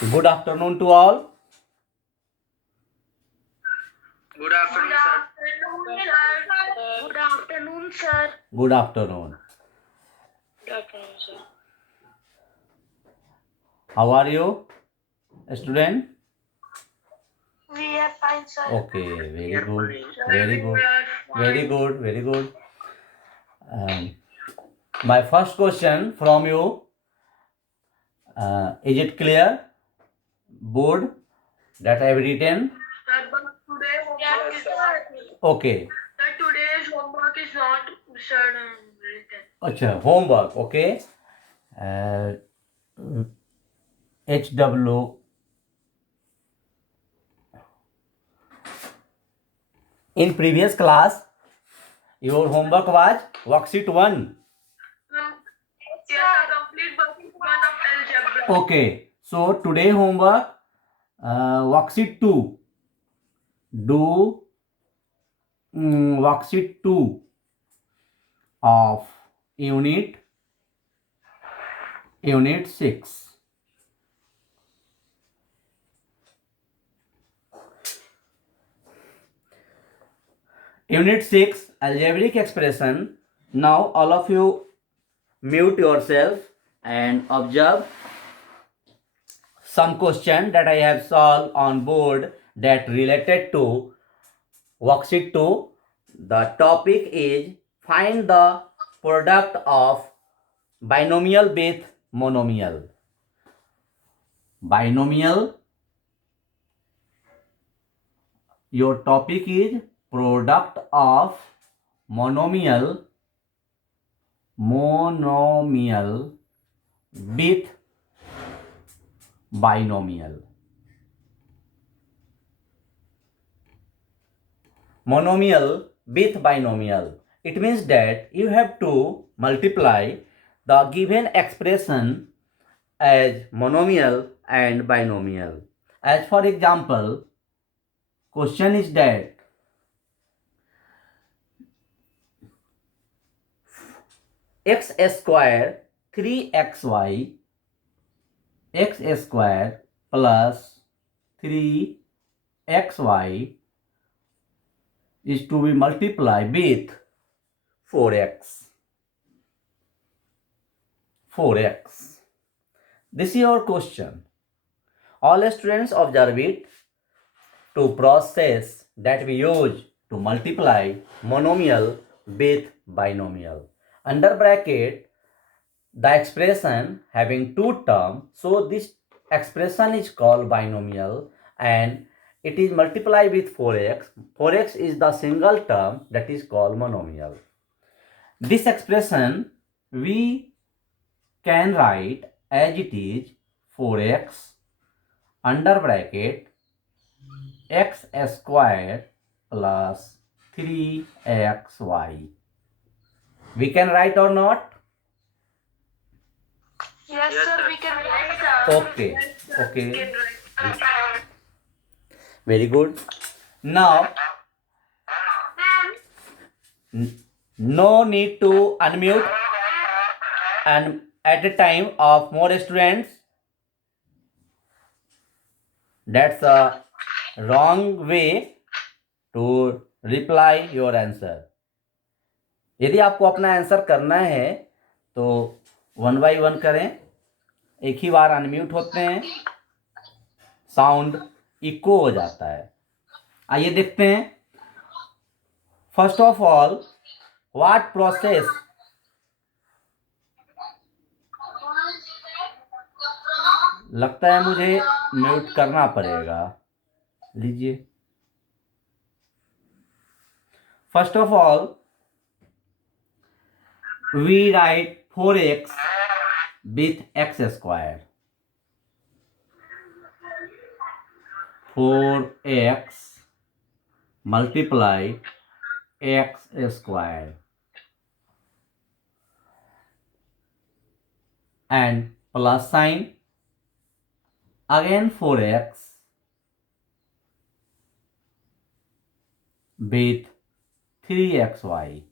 Good afternoon to all. Good afternoon, sir. Good afternoon, sir. Good afternoon. Good afternoon, sir. How are you, student? We are fine, sir. Okay, very Here good. fine. Very good. Very good. Very good. My first question from you, is it clear? Board that I have written? Sir, but today homework is not. Okay. Sir, today's homework is not, sir, written. Acha, homework. Okay. Uh, HW. In previous class, your homework was worksheet 1. Yes, sir, complete working one of algebra. Okay. So today homework, worksheet 2. Do worksheet 2 of unit 6. Unit 6 algebraic expression. Now all of you mute yourself and observe some question that I have solved on board that related to worksheet 2. The topic is find the product of binomial with monomial. Binomial, your topic is product of monomial with binomial. Monomial with binomial. It means that you have to multiply the given expression as monomial and binomial. As for example, question is that x square 3xy x square plus 3xy is to be multiplied with 4x. 4x. This is your question. All students observe it. To process that we use to multiply monomial with binomial. Under bracket, the expression having two terms, so this expression is called binomial and it is multiplied with 4x. 4x is the single term that is called monomial. This expression we can write as it is 4x under bracket x square plus 3xy. We can write or not? Yes, Yes, sir, sir. we can write. Okay. Okay. We can write. Very good. Now, no need to unmute and at the time of more students. That's a wrong way to reply your answer. यदि आपको अपना answer करना है तो 1 by 1 करें. एक ही बार unmute होते हैं, साउंड इको हो जाता है. आइए देखते हैं. First of all, what process लगता है मुझे म्यूट करना पड़ेगा. लीजिए. First of all, we write 4x with x square. 4x multiply x square and plus sign again 4x with 3xy.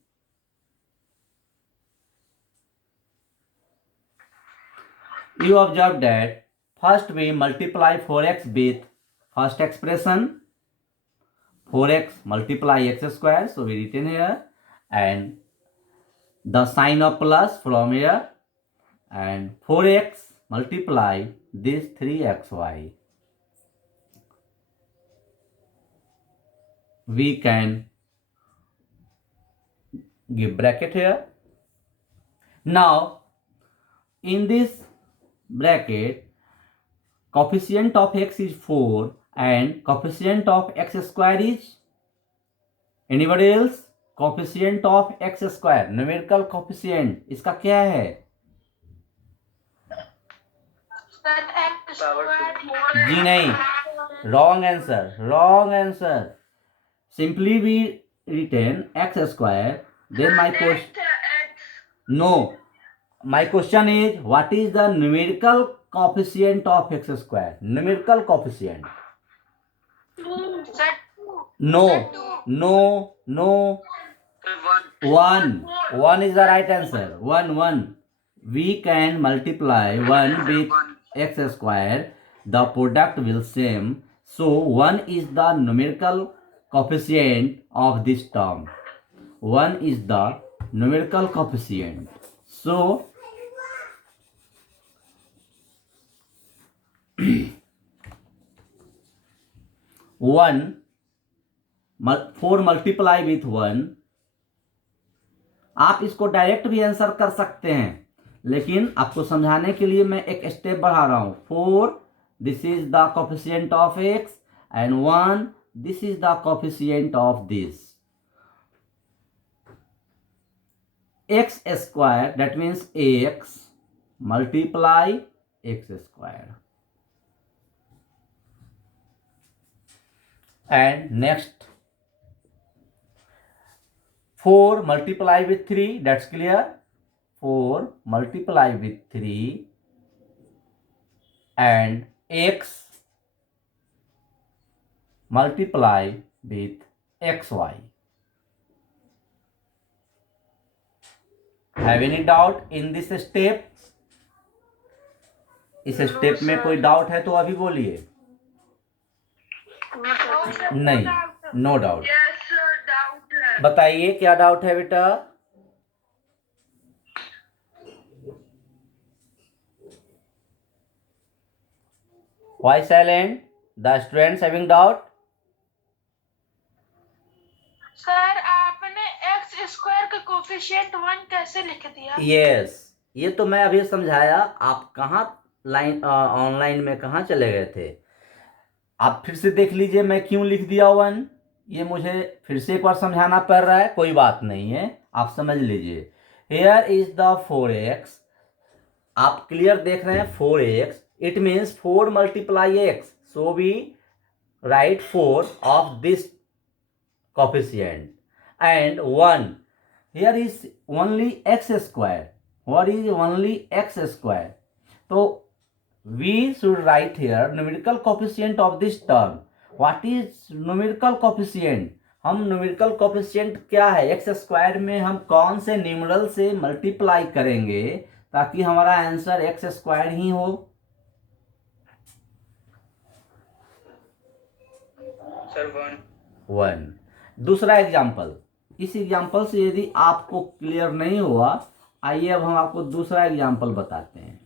You observe that first we multiply 4x with first expression, 4x multiply x square, so we written here, and the sign of plus from here, and 4x multiply this 3xy. We can give bracket here. Now in this bracket, coefficient of x is 4 and coefficient of x square is, anybody else? Coefficient of x square, numerical coefficient, इसका क्या है? That x square जी नहीं, wrong answer. Simply we written x square. Then my question, no, my question is, what is the numerical coefficient of x square? Numerical coefficient. No. Sir, 1. 1 is the right answer. 1. We can multiply 1 with x square. The product will same. So 1 is the numerical coefficient of this term. 1 is the numerical coefficient. So 4 multiply with 1. आप इसको direct भी answer कर सकते हैं, लेकिन आपको समझाने के लिए मैं एक स्टेप बढ़ा रहा हूं. 4, this is the coefficient of x, and 1, this is the coefficient of this. x square, that means x multiply x square. And next, 4 multiply with 3, that's clear. 4 multiply with 3 and x multiply with xy. Have any doubt in this step? इस step में कोई doubt है तो अभी बोलिए. नहीं, no doubt. Yes, sir, doubt है. बताइए क्या डाउट है बेटा. Why silent? The students having doubt? Sir आपने x स्क्वायर का कोफिशिएंट 1 कैसे लिख दिया? Yes, ये तो मैं अभी समझाया. आप कहाँ ऑनलाइन में कहाँ चले गए थे? आप फिर से देख लीजिए मैं क्यों लिख दिया 1. ये मुझे फिर से एक बार समझाना पड़ रहा है, कोई बात नहीं है, आप समझ लीजिए. Here is the 4x. आप क्लियर देख रहे हैं 4x, it means 4 multiply x, so we write 4 of this coefficient, and 1 here is only x square. What is only x square? So we should write here numerical coefficient of this term. What is numerical coefficient? हम numerical coefficient क्या है? x square में हम कौन से numeral से multiply करेंगे ताकि हमारा आंसर x square ही हो? sir, 1. दूसरा एग्जाम्पल. इस एग्जाम्पल से यदि आपको क्लियर नहीं हुआ, आइए अब हम आपको दूसरा एग्जाम्पल बताते हैं.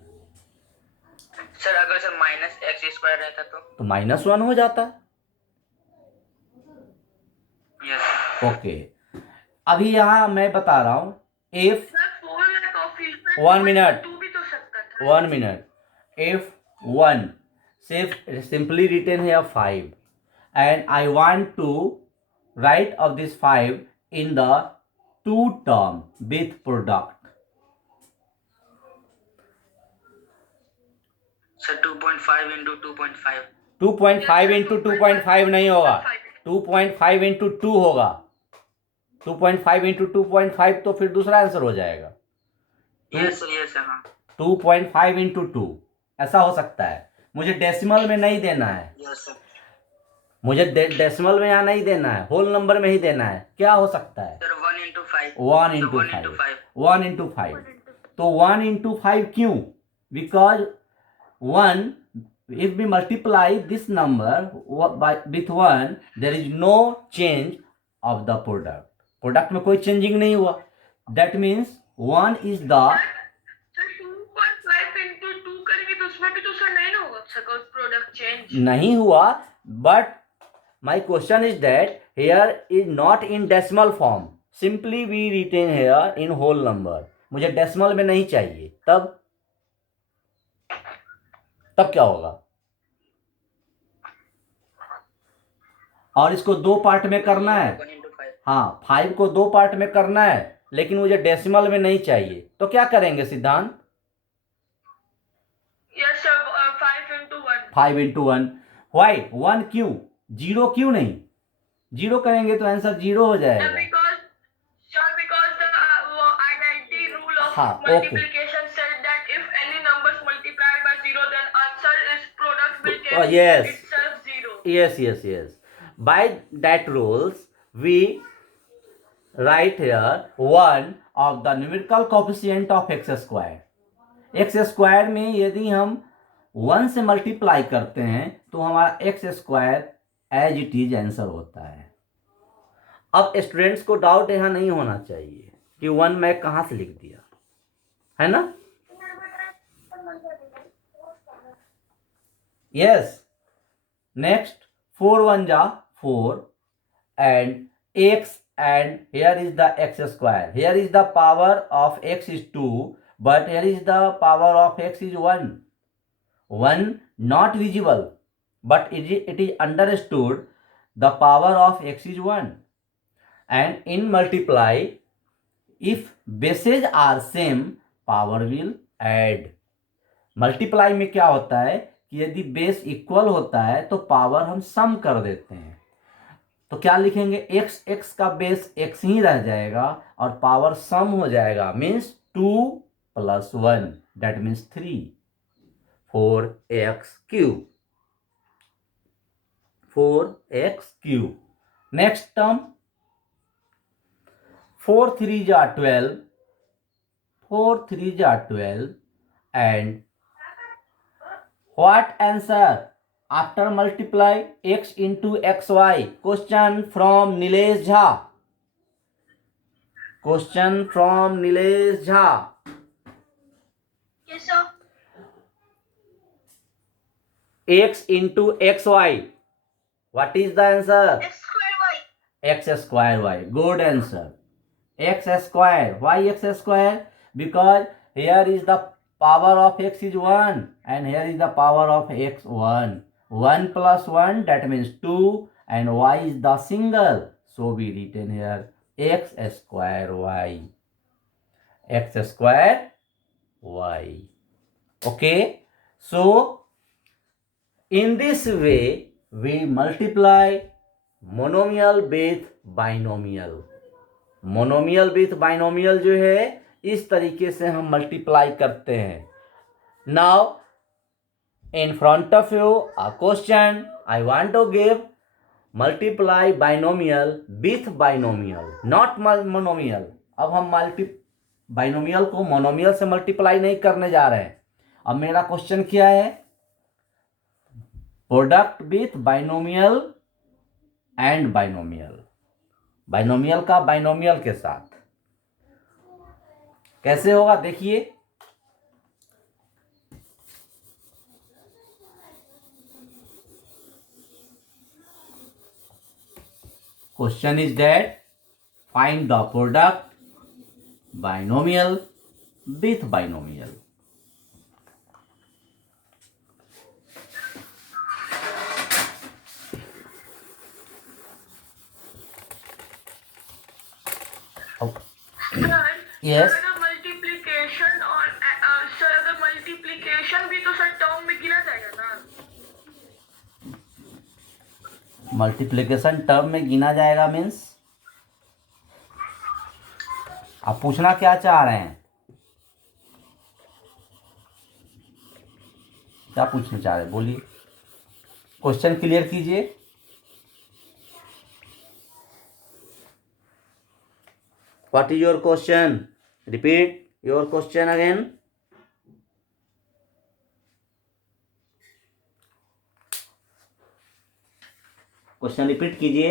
सर अगर सर माइनस एक्स स्क्वायर रहता तो -1 हो जाता. यस. ओके, अभी यहाँ मैं बता रहा हूं. इफ सर 4 में कोफिशिएंट 1 मिनट 2 भी तो सकता था. 1 minute. If 1 simply written here 5, and I want to write of this 5 in the 2 term with product. Sir 2.5 into 2.5. 2.5 into 2.5 नहीं होगा, 2.5 into 2 होगा. 2.5 into 2.5 तो फिर दूसरा आंसर हो जाएगा. Yes sir. हाँ. 2.5 into 2 ऐसा हो सकता है. मुझे डेसिमल में नहीं देना है, यस सर. मुझे डेसिमल में यहाँ नहीं देना है, होल नंबर में ही देना है. क्या हो सकता है? Sir 1 into 5. 1 into 5. 1 into 5. तो 1 into 5 क्यों? Because 1, if we multiply this number with 1, there is no change of the product. Product में कोई चेंजिंग नहीं हुआ. That means 1 is the sir 2.5 into 2 करेंगे तो उसमें भी तो सर नहीं ना होगा सर प्रोडक्ट चेंज. नहीं हुआ. But my question is that here is not in decimal form. Simply we written here in whole number. मुझे डेसिमल में नहीं चाहिए. तब क्या होगा? और इसको 2 पार्ट में करना है. 1 into 5. हाँ, 5 को 2 पार्ट में करना है, लेकिन मुझे डेसिमल में नहीं चाहिए. तो क्या करेंगे Siddhant? Yes sir 5 into 1. 5 into 1. Y 1 क्यों? 0 क्यों नहीं? 0 करेंगे तो आंसर 0 हो जाएगा. Because the identity rule of हाँ, okay. multiplication said that if any numbers multiplied by 0, then answer is product will Oh, take yes. itself 0. Yes. By that rules, we write here 1 of the numerical coefficient of x square. x square में यदि हम 1 से multiply करते हैं तो हमारा x square as it is answer होता है. अब स्टूडेंट्स को डाउट यहाँ नहीं होना चाहिए कि 1 मैं कहाँ से लिख दिया, है ना? Yes. Next, 4 1 जा 4 and x, and here is the x square. Here is the power of x is 2, but here is the power of x is 1. 1 not visible, but it is understood the power of x is 1. And in multiply, if bases are same, power will add. Multiply में क्या होता है कि यदि base equal होता है तो power हम सम कर देते हैं. तो क्या लिखेंगे? x का बेस x ही रह जाएगा और पावर सम हो जाएगा. Means 2 + 1, that means 3. 4x cube. Next term 4 3 जा 12. 4 3 जा 12 and what answer after multiply x into xy? Question from Nilesh Jha. Yes sir. X into xy. What is the answer? X square y. X square y. Good answer. X square. Why x square? Because here is the power of x is 1 and here is the power of x 1. 1 plus 1, that means 2, and y is the single. So we written here x square y. X square y. Okay. So in this way we multiply monomial with binomial. Monomial with binomial जो है इस तरीके से हम multiply करते हैं. Now in front of you a question I want to give multiply binomial with binomial, not monomial. अब हम बाइनोमियल को मोनोमियल से मल्टीप्लाई नहीं करने जा रहे हैं. अब मेरा क्वेश्चन क्या है? Product with binomial and binomial. Binomial का बाइनोमियल के साथ कैसे होगा देखिए. Question is that find the product binomial with binomial. Yes. अगर मल्टीप्लिकेशन और सर अगर मल्टीप्लिकेशन भी तो सर टर्म में गिना जाएगा ना. मल्टीप्लिकेशन टर्म में गिना जाएगा मीन्स आप पूछना क्या चाह रहे हैं? क्या पूछना चाह रहे हैं बोलिए. क्वेश्चन क्लियर कीजिए. What is your question? Repeat your question again. Question repeat कीजिए।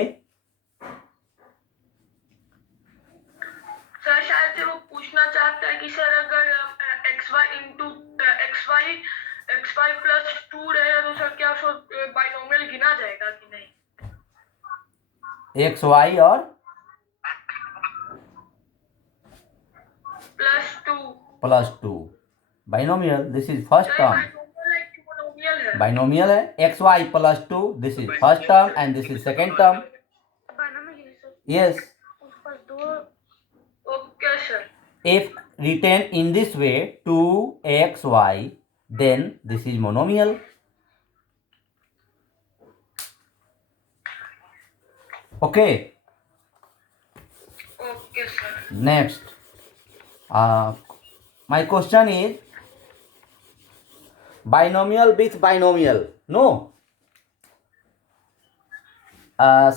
सर शायद से वो पूछना चाहता है कि सर अगर एक्स वाई प्लस 2 रहेगा तो सर क्या उसको बाइनोमियल गिना जाएगा कि नहीं? एक्स वाई और +2 binomial, this is first sir term. Binomial है कि मोनोमियल है? बाइनोमियल है, x y +2, this is first term and this is second term. Binomial है सर। यस, उसका 2। Okay sir. if written in this way 2xy, then this is monomial. Okay, okay sir. next my question is binomial with binomial. No,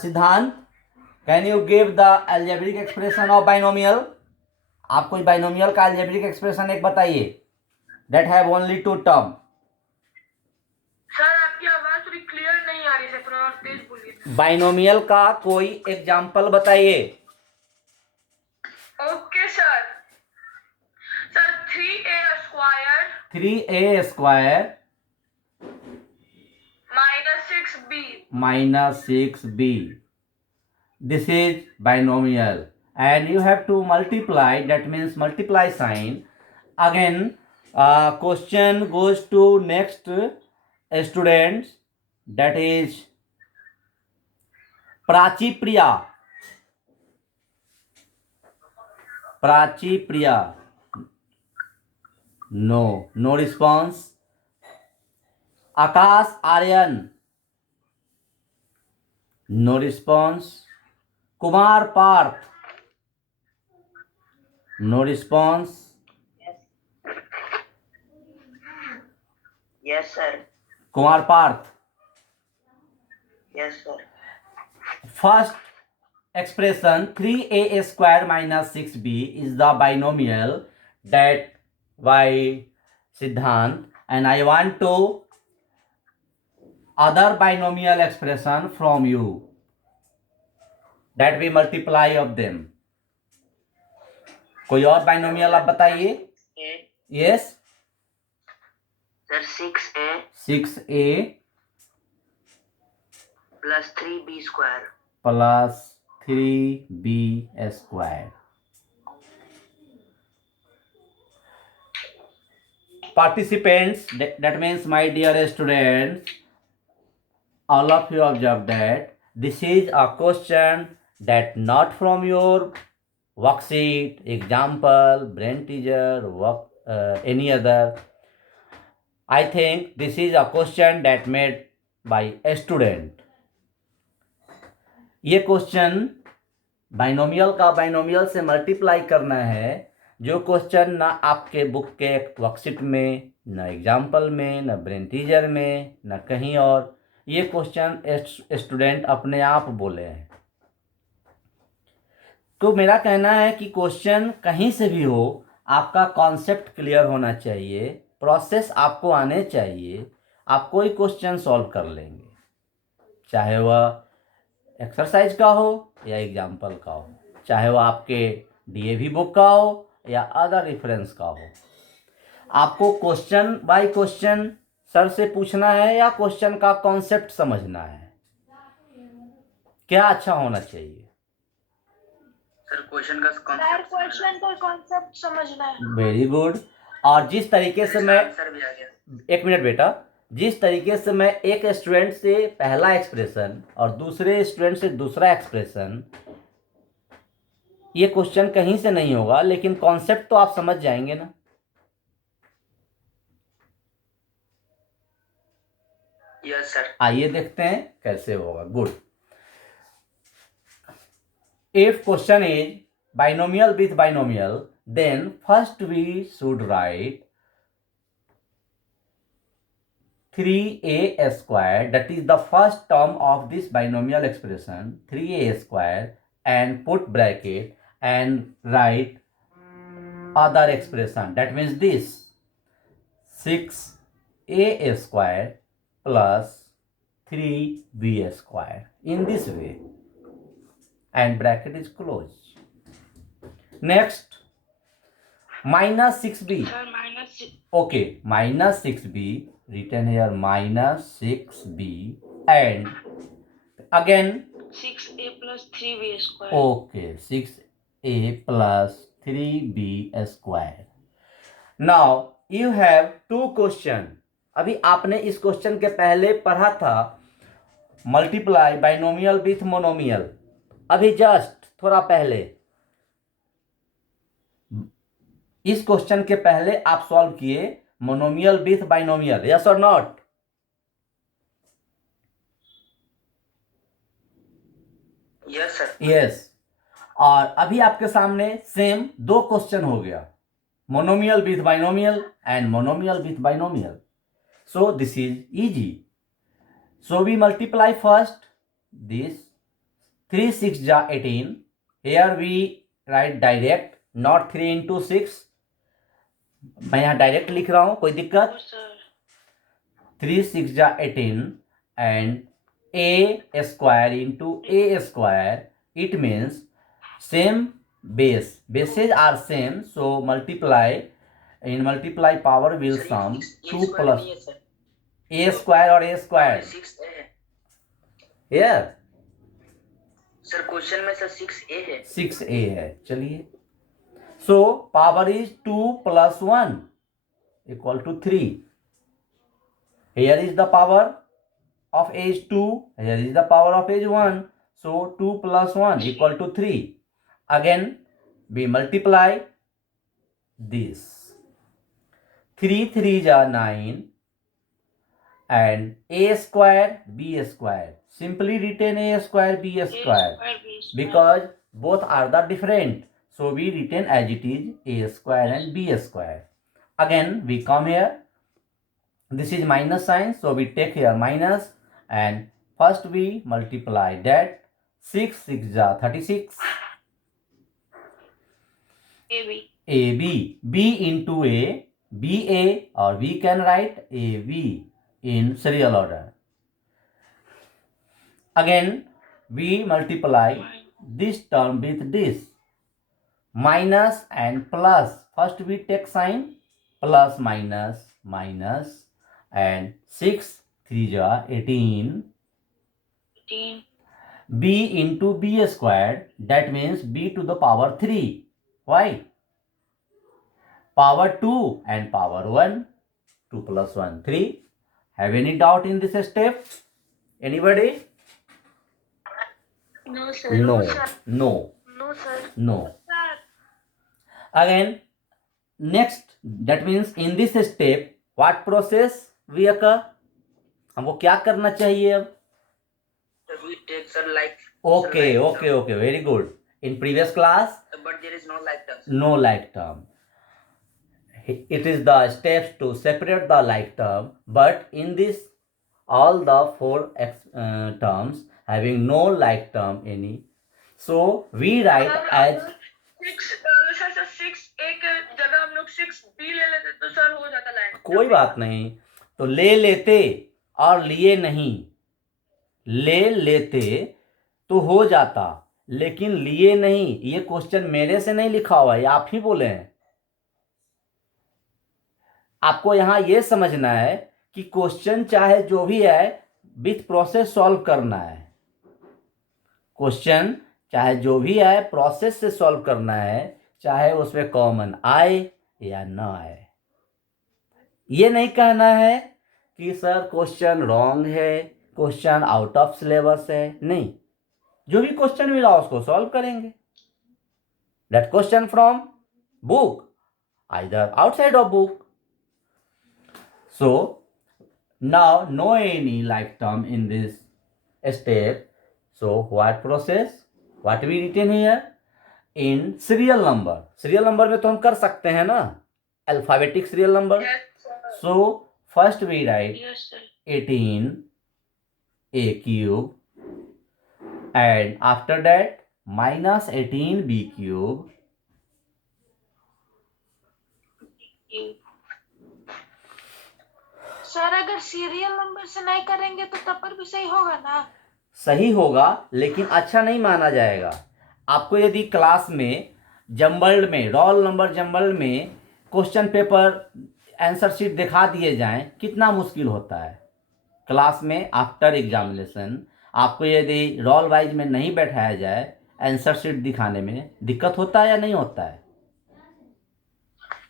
Siddhant, can you give the algebraic expression of binomial? आप कोई binomial का algebraic expression एक बताइए that have only two term. Sir आपकी आवाज थोड़ी clear नहीं आ रही है, थोड़ा और तेज बोलिए। बाइनोमियल का कोई एग्जाम्पल बताइए। Okay sir. Sir 3a square 3a square minus 6b। -6b. This is binomial and you have to multiply, that means multiply sign. Again question goes to next students, that is Prachi Priya. Prachi Priya, no response. Akash Aryan, no response. Kumar Parth, no response. Yes, sir. Kumar Parth, Yes, sir. first expression 3a square minus 6b is the binomial that by Siddhant, and I want to other binomial expression from you that we multiply of them. कोई और binomial आप बताइए। A. Yes, Sir, 6a 6a plus 3b square. plus 3b square. Participants, that means my dear students, all of you observe that this is a question that not from your worksheet, example, brain teaser, any other. I think this is a question that made by a student. ये question binomial का binomial से multiply करना है, जो question ना आपके book के worksheet में, ना एग्जाम्पल में, ना ब्रेन टीजर में, ना कहीं और। ये क्वेश्चन स्टूडेंट अपने आप बोले हैं। तो मेरा कहना है कि क्वेश्चन कहीं से भी हो, आपका कॉन्सेप्ट क्लियर होना चाहिए, प्रोसेस आपको आने चाहिए, आप कोई क्वेश्चन सॉल्व कर लेंगे, चाहे वह एक्सरसाइज का हो या एग्जाम्पल का हो, चाहे वह आपके डीएवी बुक का हो या अदर रेफरेंस का हो। आपको क्वेश्चन बाय क्वेश्चन सर से पूछना है या क्वेश्चन का कॉन्सेप्ट समझना है, क्या अच्छा होना चाहिए? सर क्वेश्चन का कॉन्सेप्ट। क्वेश्चन का कॉन्सेप्ट समझना है। Very good. और जिस तरीके से मैं, आंसर भी आ गया। एक मिनट बेटा, जिस तरीके से मैं एक स्टूडेंट से पहला एक्सप्रेशन और दूसरे स्टूडेंट से दूसरा एक्सप्रेशन, ये क्वेश्चन कहीं से नहीं होगा, लेकिन कॉन्सेप्ट तो आप समझ जाएंगे ना। Yes sir. आइए देखते हैं कैसे होगा। Good. If question is binomial with binomial, then first we should write 3a square, that is the first term of this binomial expression, 3a square, and put bracket and write other expression, that means this 6a square plus 3b square in this way, and bracket is closed. Next, minus 6b. Sir, minus Okay, minus 6b, written here minus 6b, and again 6a plus 3b square. okay, 6a plus 3b square. Now you have two question. अभी आपने इस question के पहले पढ़ा था multiply binomial with monomial, अभी just थोड़ा पहले इस क्वेश्चन के पहले आप सॉल्व किए मोनोमियल विथ बाइनोमियल, यस और नॉट? Yes sir. यस। और अभी आपके सामने सेम दो क्वेश्चन हो गया, monomial with binomial and monomial with binomial. So this is easy. So we multiply first this 3 6 ja 18. Here we write direct, not 3 into 6. मैं यहाँ डायरेक्ट लिख रहा हूँ, कोई दिक्कत? No, sir. 3 6 ja 18 and a square into a square. It means same base. Bases are same, so multiply. In multiply power will sum 2 plus a square और a square. 6a है Here sir, question में sir 6a है। 6a है, चलिए. So power is 2 plus 1 equal to 3. Here is the power of a is 2. Here is the power of a is 1. So 2 plus 1 equal to 3. Again we multiply this. 3 3 ja 9 and a square b square. Simply written a square b A square square, B square. because both are the different. So we written as it is a square and b square. Again we come here. This is minus sign, so we take here minus, and first we multiply that. 6 6 ja 36. AB. AB, B into A, BA, or we can write AB in serial order. Again we multiply this term with this, minus and plus. First we take sign, plus minus minus, and 6 3 ja 18. 18. B into B squared, that means B to the power 3. Why? Power 2 and power 1. 2 plus 1 3. Have any doubt in this step? Anybody? No, sir. No, sir. no, No, sir. no. Sir. Again, next, that means in this step, what process we occur? हमको क्या करना चाहिए अब? We take sir like. Okay, okay, okay, very good. In previous class, But there is no like term. no like term. It is the steps to separate the like term, but in this, all the four terms having no like term any. So we write as 6 sir 6a के जगह हम लोग 6b ले लेते तो sir हो जाता line. कोई बात नहीं, तो ले लेते और लिए नहीं. ले लेते तो हो जाता, लेकिन लिए नहीं. ये क्वेश्चन मेरे से नहीं लिखा हुआ है, आप ही बोले हैं. आपको यहां ये समझना है कि क्वेश्चन चाहे जो भी है विथ प्रोसेस सॉल्व करना है. क्वेश्चन चाहे जो भी है प्रोसेस से सॉल्व करना है, चाहे उसमें कॉमन आए या ना आए. ये नहीं कहना है कि सर क्वेश्चन रॉन्ग है, क्वेश्चन आउट ऑफ सिलेबस है. नहीं, जो भी क्वेश्चन मिला उसको सॉल्व करेंगे. That question from book, either outside of book. So now no any like term in this step. So what process? What we written here in serial number? Serial number में तो हम कर सकते हैं ना, alphabetic serial number. Yes, sir. So first we write Yes, sir. 18 a cube, and after that minus 18 b cube, You. Sir अगर serial number से नहीं करेंगे तो तब पर भी सही होगा ना? सही होगा लेकिन अच्छा नहीं माना जाएगा। आपको यदि क्लास में जम्बल्ड में रोल नंबर जम्बल्ड में क्वेश्चन पेपर आंसर शीट दिखा दिए जाएं, कितना मुश्किल होता है। क्लास में आफ्टर एग्जामिनेशन आपको यदि रोल वाइज में नहीं बैठाया जाए, आंसर शीट दिखाने में दिक्कत होता है या नहीं होता है?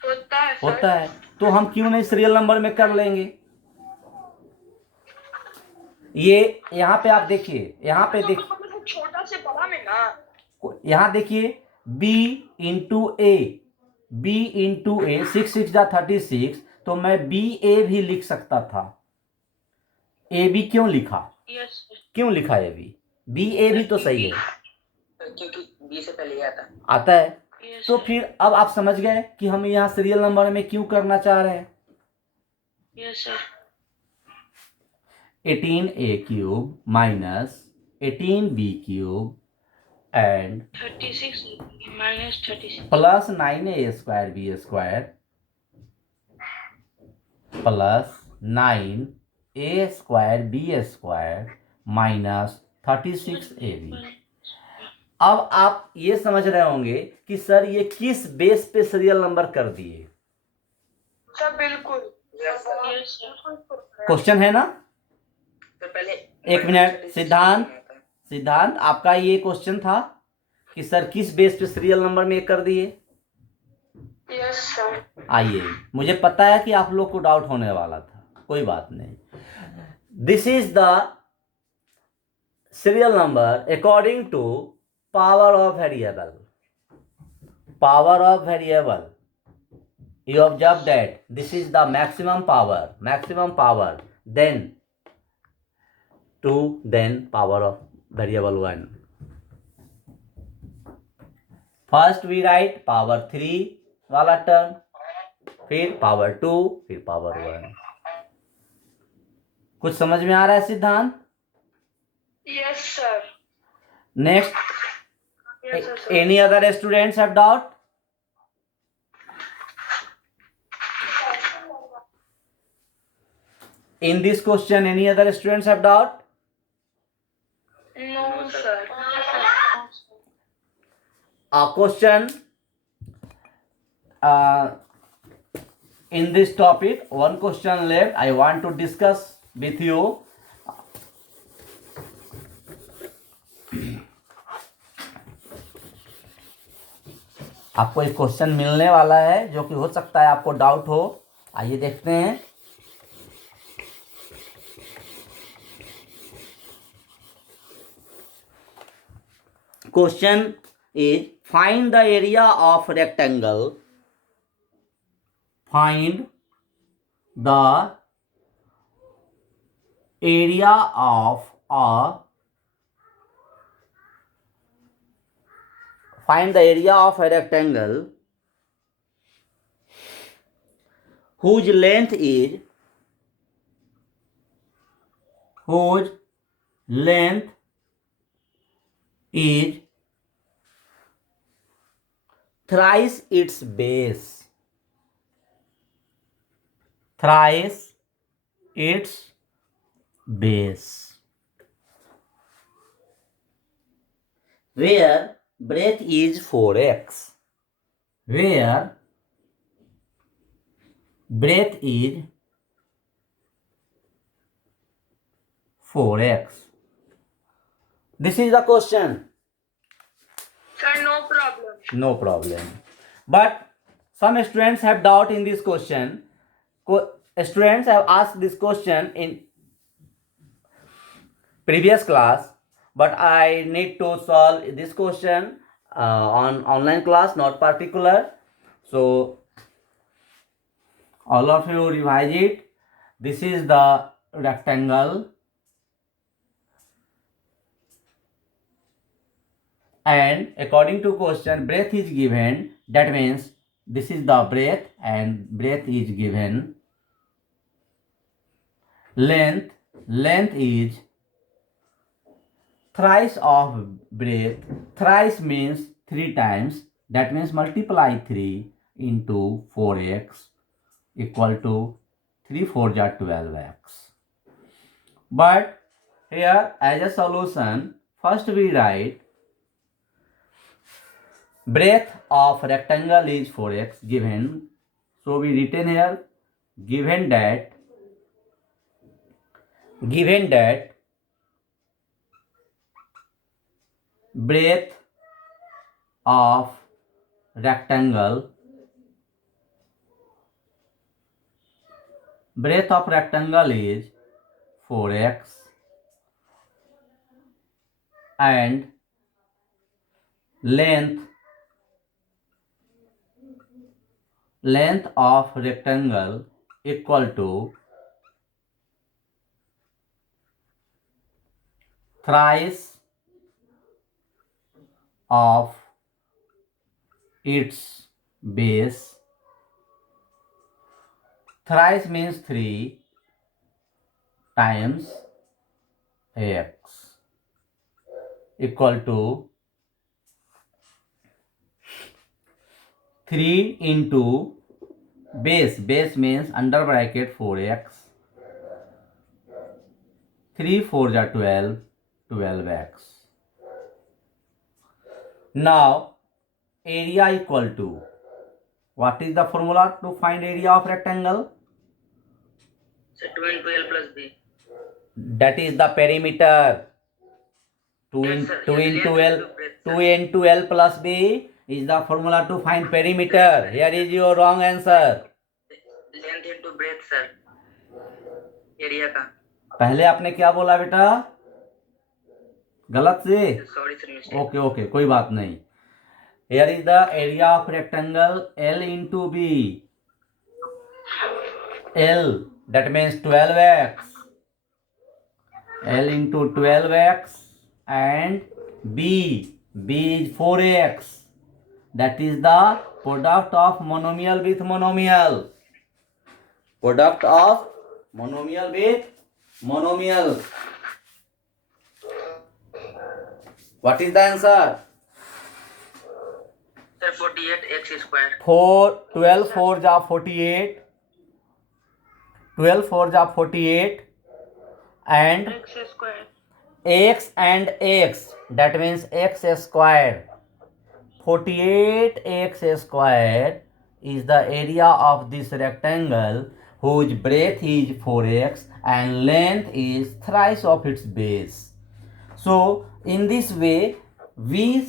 होता है होता है। तो हम क्यों नहीं सीरियल नंबर में कर लेंगे? ये यहाँ पे आप देखिए, यहाँ पे देखिए, छोटा से बड़ा में ना। यहाँ देखिए, b इंटू ए 6 6 36, तो मैं बी ए भी लिख सकता था। ए बी क्यों लिखा? Yes sir. क्यों लिखा बी ए भी तो सही है, क्योंकि बी से पहले आता है। आता है। यस तो सर। फिर अब आप समझ गए कि हम यहाँ सीरियल नंबर में क्यों करना चाह रहे हैं। Yes sir. 18a cube minus 18b cube and 36 minus 36 plus 9a square b square plus 9a square b square minus 36ab। अब आप ये समझ रहे होंगे कि सर ये किस बेस पे सीरियल नंबर कर दिए। सर बिल्कुल। Yes sir. Yes sir. Question है ना? तो पहले एक मिनट, सिद्धांत आपका ये क्वेश्चन था कि सर किस बेस पे सीरियल नंबर में कर दिए। Yes sir. आइए, मुझे पता है कि आप लोग को डाउट होने वाला था, कोई बात नहीं। This is the serial number according to power of variable. Power of variable, you observe that this is the maximum power, then 2, then power of variable 1. First we write power 3 वाला term, फिर power 2, फिर power 1। कुछ समझ में आ रहा है Siddhant? Yes sir. Next, any other students have doubt? In this question, any other students have doubt? No sir. A question in this topic, one question left. I want to discuss with you. आपको एक question मिलने वाला है जो कि हो सकता है आपको डाउट हो। आइए देखते हैं। Question is, find the area of rectangle. Find the area of a rectangle whose length is thrice its base. Thrice its base. Where breadth is 4x. Where breadth is 4x. This is the question. Sir, no problem. No problem. But some students have doubt in this question. Students have asked this question in previous class, but I need to solve this question on online class, not particular. So all of you revise it. This is the rectangle, and according to question, breadth is given. That means this is the breadth, and breadth is given. Length is thrice of breadth. Thrice means 3 times. That means multiply 3 into 4x equal to 3 4 are 12x. But here as a solution, first we write breadth of rectangle is 4x given. So we written here given that breadth of rectangle is 4x and length of rectangle equal to thrice of its base. Thrice means 3 times x equal to 3 into base. Base means under bracket 4x. 3 4 are 12, 12x. Now area equal to, what is the formula to find area of rectangle? Sir, 2 into L plus B. That is the perimeter. 2 Yes, sir. 2 Yes, into length L into breadth, sir. 2 into L plus B is the formula to find perimeter. Here is your wrong answer. Length into breadth, sir. Area का. पहले आपने क्या बोला बेटा? गलत से? Sorry, sir, mistake. Okay, okay, कोई बात नहीं. Here is the area of rectangle L into B. L, that means 12x. L into 12x and B is 4x. That is the product of monomial with monomial. Product of monomial with monomial. What is the answer? Sir, 48x square. 12 4 ja 48. 12 4 ja 48 and X square. x and x, that means x square. 48x square is the area of this rectangle whose breadth is 4x and length is thrice of its base. So in this way we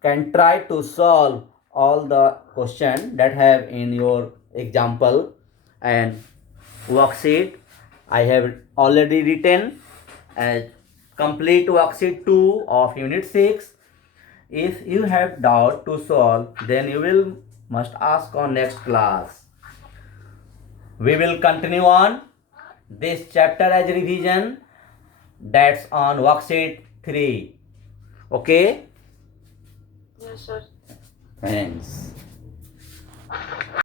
can try to solve all the questions that have in your example and worksheet. I have already written as complete worksheet 2 of unit 6. If you have doubt to solve, then you will must ask on next class. We will continue on this chapter as revision, that's on worksheet 3. Okay? Yes, sir. Thanks.